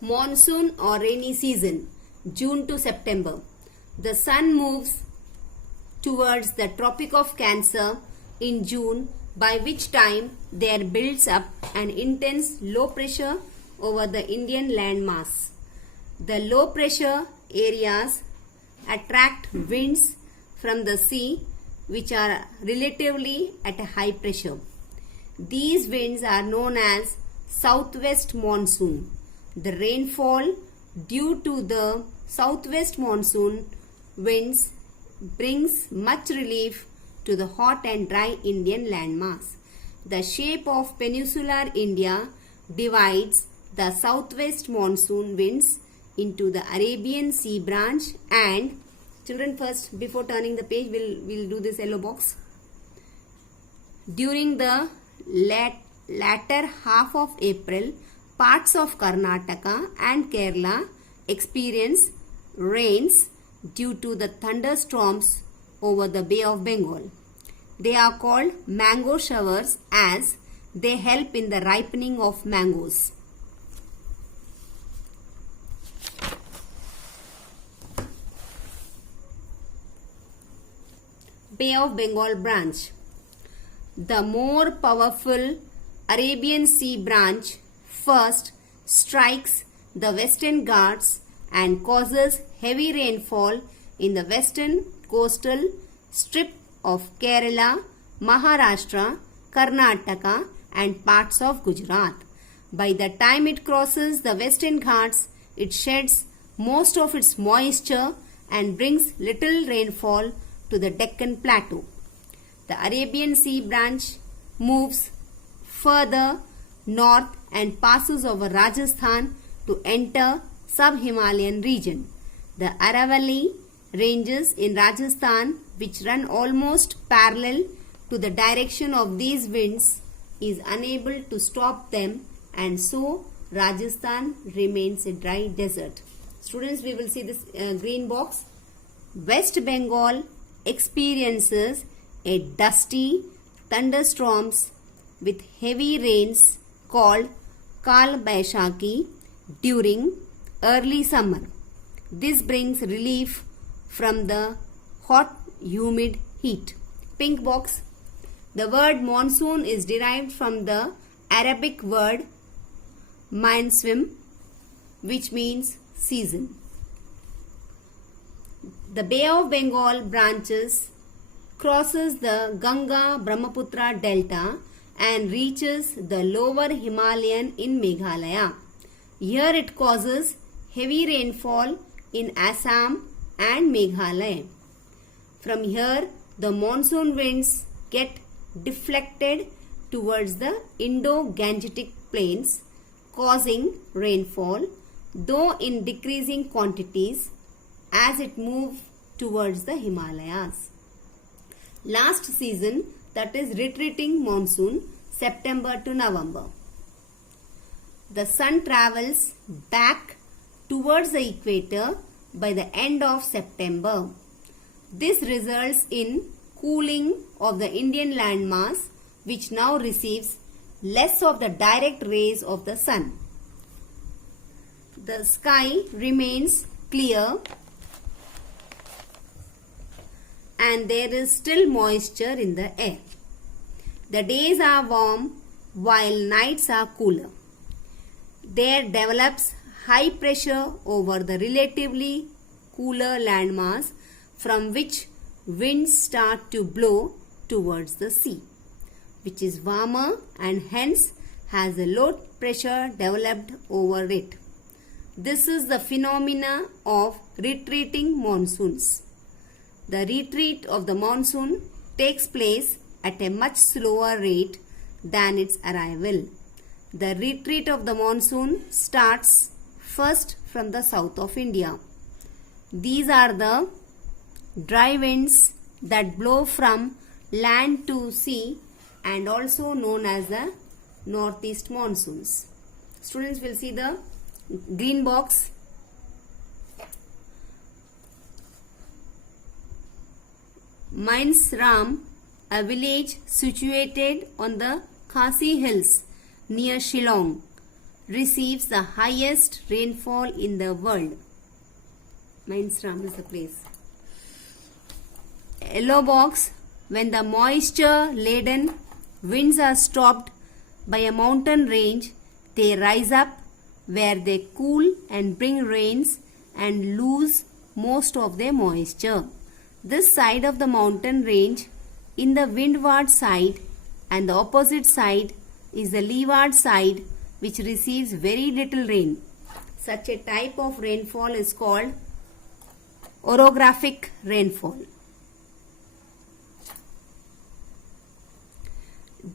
Monsoon or rainy season, June to September. The sun moves towards the Tropic of Cancer in June, by which time there builds up an intense low pressure over the Indian landmass. The low pressure areas attract winds from the sea which are relatively at a high pressure. These winds are known as southwest monsoon. The rainfall due to the southwest monsoon winds brings much relief to the hot and dry Indian landmass. The shape of peninsular India divides the southwest monsoon winds into the Arabian Sea branch and children, first before turning the page we'll do this yellow box. During the latter half of April, parts of Karnataka and Kerala experience rains due to the thunderstorms over the Bay of Bengal. They are called mango showers as they help in the ripening of mangoes. Bay of Bengal branch. The more powerful Arabian Sea branch first strikes the Western Ghats and causes heavy rainfall in the western coastal strip of Kerala, Maharashtra, Karnataka and parts of Gujarat. By the time it crosses the Western Ghats, it sheds most of its moisture and brings little rainfall to the Deccan Plateau. The Arabian Sea branch moves further north and passes over Rajasthan to enter sub-Himalayan region. The Aravalli ranges in Rajasthan, which run almost parallel to the direction of these winds, is unable to stop them, and so Rajasthan remains a dry desert. Students, we will see this green box. West Bengal experiences a dusty thunderstorms with heavy rains called Kal Baishakhi during early summer. This brings relief from the hot, humid heat. Pink box. The word monsoon is derived from the Arabic word manswim, which means season. The Bay of Bengal branches crosses the Ganga-Brahmaputra delta and reaches the lower Himalayan in Meghalaya. Here it causes heavy rainfall in Assam and Meghalaya. From here, the monsoon winds get deflected towards the Indo-Gangetic plains, causing rainfall, though in decreasing quantities, as it moves towards the Himalayas. Last season, that is retreating monsoon, September to November. The sun travels back towards the equator by the end of September. This results in cooling of the Indian landmass, which now receives less of the direct rays of the sun. The sky remains clear and there is still moisture in the air. The days are warm while nights are cooler. There develops high pressure over the relatively cooler landmass from which winds start to blow towards the sea, which is warmer and hence has a low pressure developed over it. This is the phenomena of retreating monsoons. The retreat of the monsoon takes place at a much slower rate than its arrival. The retreat of the monsoon starts first from the south of India. These are the dry winds that blow from land to sea and also known as the northeast monsoons. Students will see the green box. Mainsram, a village situated on the Khasi Hills near Shillong, receives the highest rainfall in the world? Mainstram is the place. Yellow box. When the moisture-laden winds are stopped by a mountain range, they rise up where they cool and bring rains and lose most of their moisture. This side of the mountain range in the windward side and the opposite side is the leeward side, which receives very little rain. Such a type of rainfall is called orographic rainfall.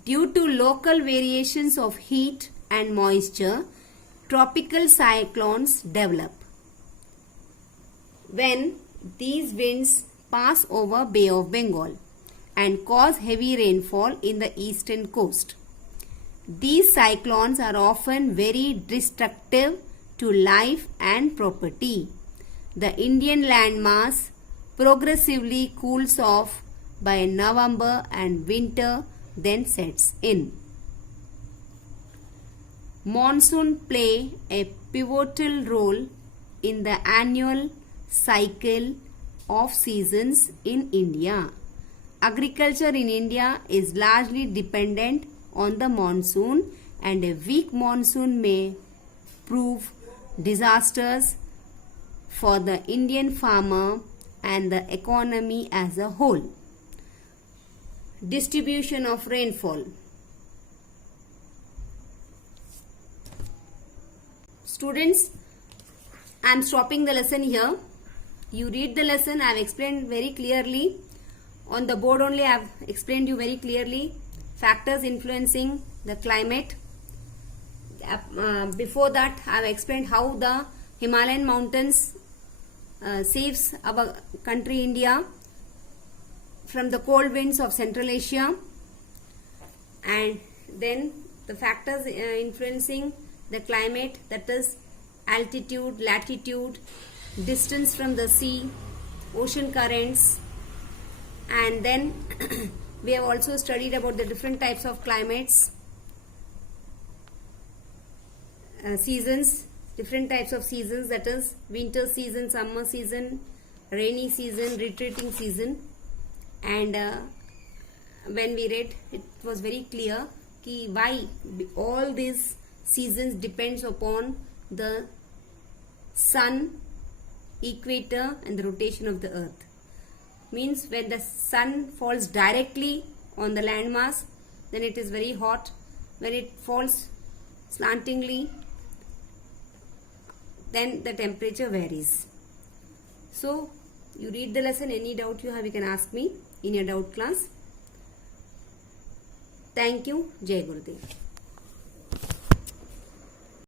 Due to local variations of heat and moisture, tropical cyclones develop. When these winds pass over Bay of Bengal and cause heavy rainfall in the eastern coast. These cyclones are often very destructive to life and property. The Indian landmass progressively cools off by November and winter then sets in. Monsoon play a pivotal role in the annual cycle of seasons in India. Agriculture in India is largely dependent on the monsoon, and a weak monsoon may prove disastrous for the Indian farmer and the economy as a whole. Distribution of rainfall. Students, I am stopping the lesson here. You read the lesson. I have explained very clearly. On the board only I have explained you very clearly factors influencing the climate. Before that I have explained how the Himalayan mountains saves our country India from the cold winds of Central Asia, and then the factors influencing the climate, that is altitude, latitude, distance from the sea, ocean currents, and then we have also studied about the different types of climates, seasons, different types of seasons, that is winter season, summer season, rainy season, retreating season. And when we read, it was very clear why all these seasons depends upon the sun, equator and the rotation of the earth. Means when the sun falls directly on the landmass, then it is very hot. When it falls slantingly, then the temperature varies. So you read the lesson. Any doubt you have, you can ask me in your doubt class. Thank you. Jai Gurudev.